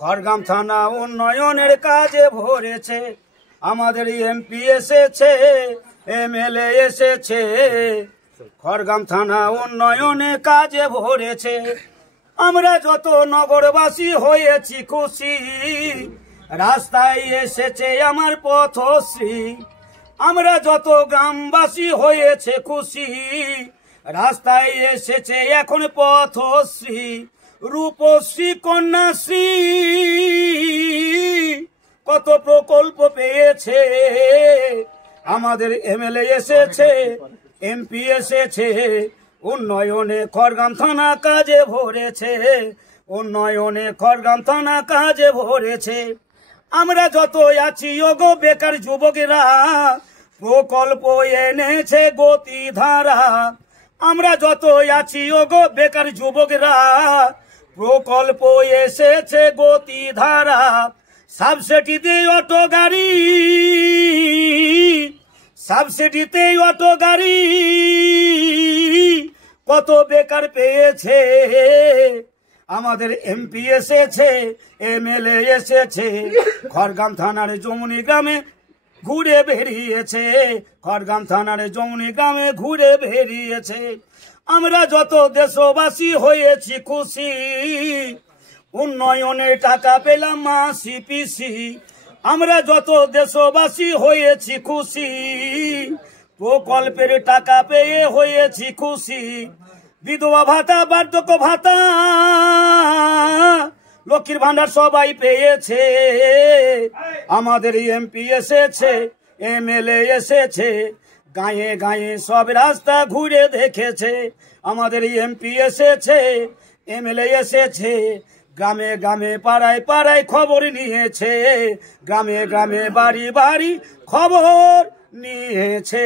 খড়গ্রাম থানা উন্নয়নের কাজে ভরেছে, আমাদের এমপি এসেছে, এমএলএ এসেছে। খড়গ্রাম থানা উন্নয়নের কাজে ভরেছে, আমরা যত নগরবাসী হয়েছি খুশি, রাস্তায় এসেছে আমার পথশ্রী। আমরা যত গ্রামবাসী হয়েছে খুশি, রাস্তায় এসেছে এখন পথশ্রী। রূপশ্রী কন্যাশ্রী কত প্রকল্প পেয়েছে, আমাদের এমএলএ এসেছে, এমপি এসেছে। উন্নয়নে খড়গ্রাম থানা কাজে ভরেছে, উন্নয়নে খড়গ্রাম থানা কাজে ভরেছে। আমরা যত আছি ওগো বেকার যুবকেরা, প্রকল্প এনেছে গতিধারা। আমরা যত আছি ওগো বেকার যুবকেরা, প্রকল্প এসেছে গতিধারা। সাবসিডিতে অটো গাড়ি, সাবসিডিতে অটো গাড়ি কত বেকার পেয়েছে, আমাদের এমপি এসেছে, এমএলএ এসেছে। খড়গ্রাম থানার যমুনি গ্রামে ঘুরে বেরিয়েছে, খড়গ্রাম থানার যমুনি গ্রামে ঘুরে বেরিয়েছে। আমরা যত দেশবাসী হয়েছি খুশি, উন্নয়নের টাকা পেলাম মাসি পিসি। আমরা যত দেশবাসী হয়েছি খুশি, প্রকল্পের টাকা পেয়ে হয়েছি খুশি। বিধবা ভাতা, বার্ধক্য ভাতা, লক্ষ্মীর ভান্ডার সবাই পেয়েছে, আমাদের এমপি এসেছে, এমএলএ এসেছে। গায়ে গায়ে সব রাস্তা ঘুরে দেখেছে, আমাদের এমপি এসেছে, এমএলএ এসেছে। গ্রামে গ্রামে পাড়ায় পাড়ায় খবর নিয়েছে, গ্রামে গ্রামে বাড়ি বাড়ি খবর নিয়েছে।